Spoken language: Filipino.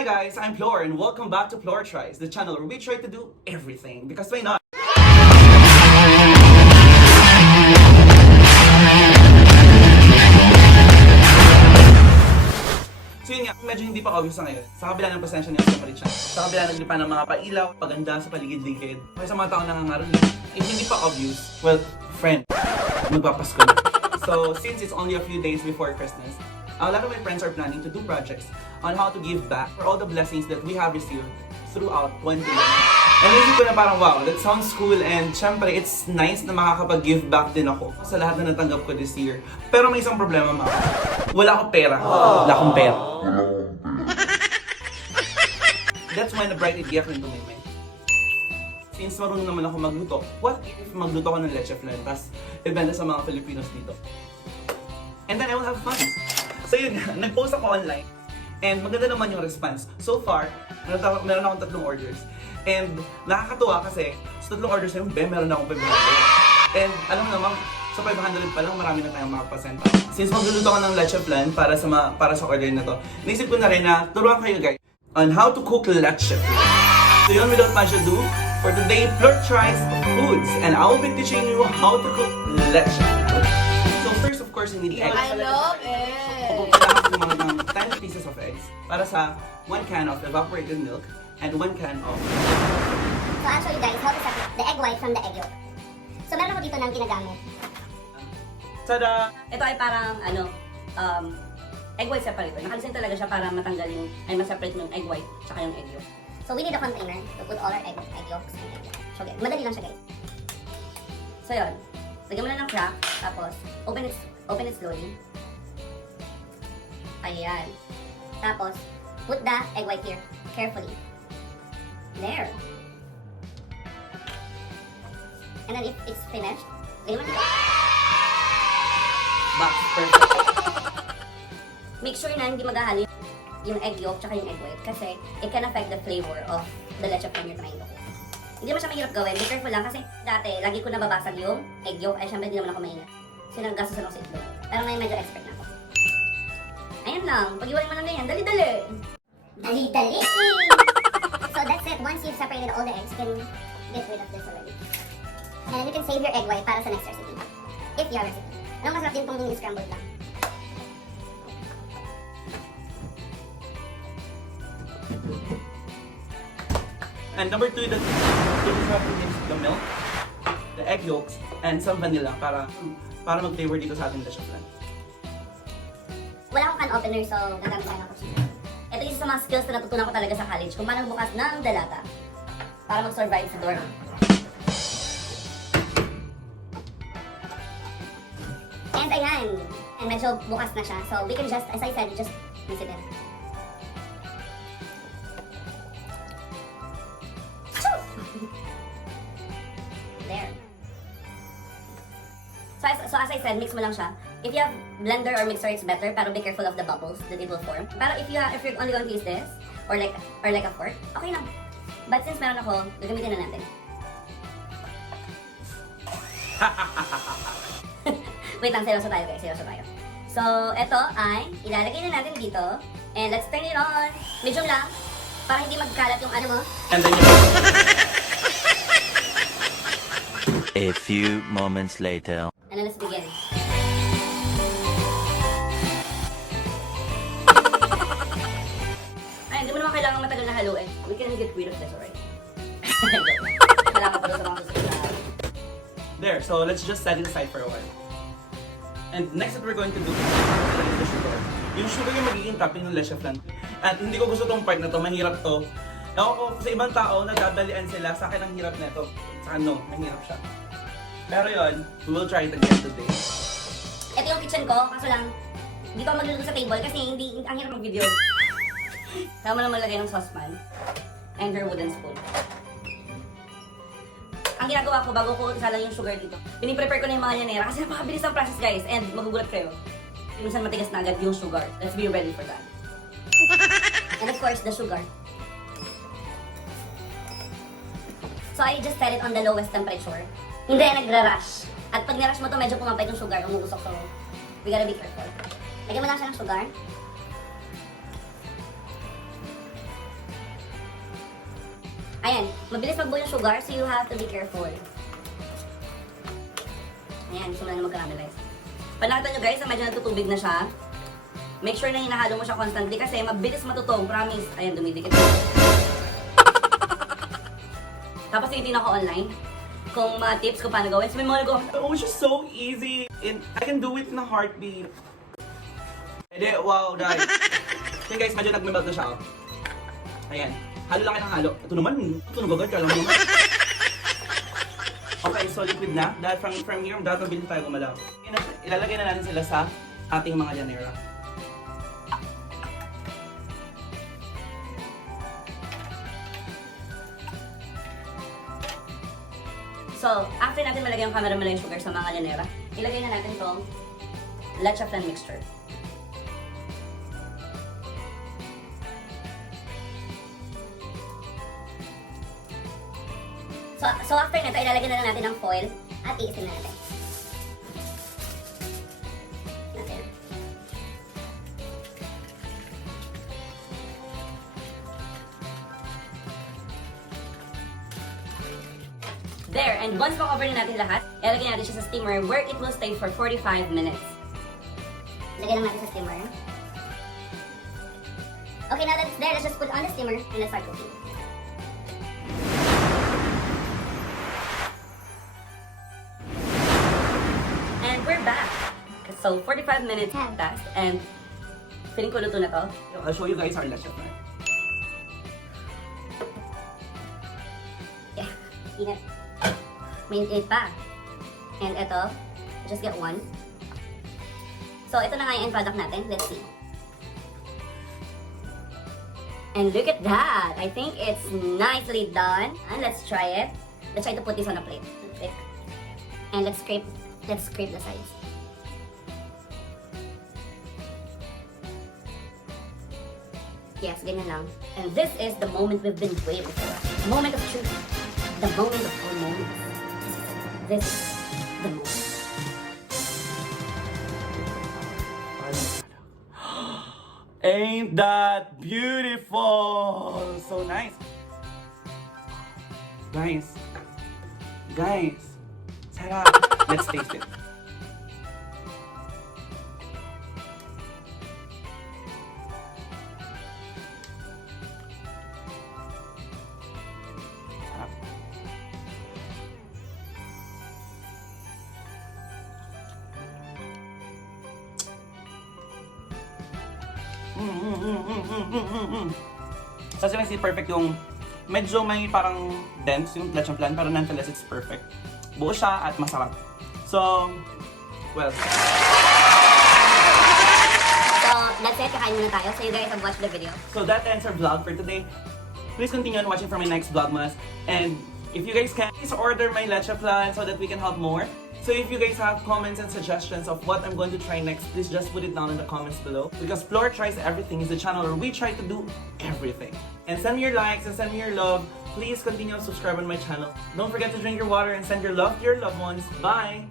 Hi guys, I'm Plor and welcome back to Plor Tries, the channel where we try to do everything because why not? So yun nga, medyo hindi pa obvious na ngayon. Sa kabila ng pasensya niya sa Maritza, sa kabila ng lipa ng mga pailaw, paganda sa paligid-ligid, kaya sa mga taong nangangaroon niya, if hindi pa obvious, well, friend, magpapasko na. So since it's only a few days before Christmas, a lot of my friends are planning to do projects on how to give back for all the blessings that we have received throughout 2021. And isip ko na parang wow, that sounds cool and syempre it's nice na makakapag-give back din ako sa lahat na natanggap ko this year. Pero may isang problema ma. Wala akong pera. Wala akong pera. That's when a bright idea came to my mind. Since marunong naman ako magluto, what if magluto ko ng Leche Flan tapos ibenta sa mga Filipinos dito? And then I will have fun. So yun, nag-post ako online and maganda naman yung response. So far, meron akong 3 orders. And nakakatuwa kasi sa 3 orders na yun, meron akong 500. And alam mo naman, sa 500 pa lang, marami na tayong makapasenta. Since magluluto ko ng Leche Flan para sa order na to, naisip ko na rin na turuan kayo guys on how to cook Leche Flan. So yun, without much ado, for today, Plor tries foods and I will be teaching you how to cook Leche Flan. So first, of course, you need eggs. I love it! Kailangan kumain ng 10 pieces of eggs para sa 1 can of evaporated milk and 1 can of... So I'll show you guys how to separate the egg white from the egg yolk. So meron ako dito ng ginagamit. Tada! Ito ay parang egg white separator. Nakalisin talaga siya para matanggal yung, ay ma-separate yung egg white tsaka yung egg yolk. So we need a container to put all our egg yolks and egg yolk. So madali lang siya guys. So yun, lagyan mo na ng crack, tapos open it slowly. Ayan. Tapos, put the egg white here, carefully. There. And then if it's finished, lagyan mo na. That's perfect. Make sure na hindi maghahalo yung egg yolk tsaka yung egg white kasi it can affect the flavor of the leche flan you're trying to cook. Hindi naman siya mahirap gawin. Be careful lang kasi dati, lagi ko nababasag yung egg yolk. Ay, syempre, hindi naman ako maingat. Kasi naggastusan ako sa itlog. Pero ngayon medyo expert na ako. Ayan lang. Pag-iwalay mo lang na yan. Dali-dali! Dali-dali! So that's it. Once you've separated all the eggs, you can get rid of this already. And you can save your egg white para sa next recipe. If your recipe. Anong masarap din pong scrambled lang. And number 2, that you have to mix the milk, the egg yolks, and some vanilla para mag-flavor dito sa ating Leche Flan. Wala akong can opener, so gagamit tayo ng kutsina. Ito isa sa mga skills na natutunan ko talaga sa college kung paano bukas ng dalata para mag-survive sa dorm. And ayan. And medyo bukas na siya. So we can just, as I said, just mix it in. There. So as I said, mix mo lang siya. If you have blender or mixer, it's better, pero be careful of the bubbles that it will form. Pero if you're only going to use this, or like a fork, okay lang. But since meron ako, gagamitin na natin. Wait lang, seryoso tayo guys, seryoso tayo. So, ito ay ilalagay na natin dito. And let's turn it on. Medium lang, para hindi magkalat yung ano mo. And then A few moments later. And then let's begin. Ay, hindi mo naman kailangan matagal na haluin. We can get rid of this, alright? Kailangan pa doon sa mga susunod. there, so let's just set it aside for a while. And next that we're going to do is the sugar. Yung sugar yung magiging topping ng Leche Flan. At hindi ko gusto tong part na to, mahirap to. Ewan ko sa ibang tao, nagdadalian sila, sa akin ang hirap nito. Sa ano, mahirap siya. Pero yun, we will try it again today. Ito yung kitchen ko, kaso lang, hindi ko magluluto sa table kasi hindi ang hirap mag-video. Kaya mo lang maglagay ng saucepan and your wooden spoon. Ang ginagawa ko bago ko isala yung sugar dito, piniprepare ko na yung mga yanera kasi napakabilis ang process guys and magugulat kayo. Minsan matigas na agad yung sugar. Let's be ready for that. And of course, the sugar. So I just set it on the lowest temperature. Hindi nagra-rush. At pag nirush mo to, medyo pumapait yung sugar, umuusok. So, we gotta be careful. Lagyan mo lang siya ng sugar. Ayan, mabilis magbuo yung sugar, so you have to be careful. Ayan, simula na mag-caramelize. Pag nakita nyo guys, na medyo natutubig na siya, make sure na hinahalo mo siya constantly kasi mabilis matutong, promise. Ayan, dumidikit. Tapos tinitin ako online kung mga tips kung paano gawin. So, may mga nagawa. Oh, it's just so easy. And I can do it in a heartbeat. Ede, wow, dahil. Okay guys, medyo nagmimelt na siya. Oh. Ayan. Halo lang kayo ng halo. Ito naman, tunog agad. Kala mo naman. Okay, so liquid na. Dahil from here, dahil mabilis tayo gumalaw. Ilalagay na natin sila sa ating mga llanera. So, after natin malagay yung caramel sugar sa mga llanera, ilagay na natin itong Leche Flan mixture. So after nito, ilalagay na lang natin ang foil at iisin na natin. There, and once ma-cover na natin lahat, ilalagay natin siya sa steamer where it will stay for 45 minutes. Lagay lang natin sa steamer. Okay, now that it's there, let's just put it on the steamer and let's start cooking. And we're back. So, 45 minutes have passed and feeling ko luto na to. I'll show you guys our leche flan. Yeah, ingat. Mainit pa. And ito, just get one. So, ito na nga yung end product natin. Let's see. And look at that! I think it's nicely done. And let's try it. Let's try to put this on a plate. And let's scrape the sides. Yes, ganyan lang. And this is the moment we've been waiting for. The moment of truth. The moment of all moments. This is the moment. Ain't that beautiful? So nice. Guys, sarap. Let's taste it. Sarap. Kasi lang perfect yung medyo may parang dense yung leche flan pero nonetheless it's perfect. Buo siya at masarap. So, well. So, that's it. Kakain muna tayo. So, you guys have watched the video. So that ends our vlog for today. Please continue on watching for my next Vlogmas. And if you guys can, please order my leche flan so that we can help more. So if you guys have comments and suggestions of what I'm going to try next, please just put it down in the comments below. Because Plor Tries Everything is the channel where we try to do everything. And send me your likes and send me your love. Please continue to subscribe on my channel. Don't forget to drink your water and send your love to your loved ones. Bye!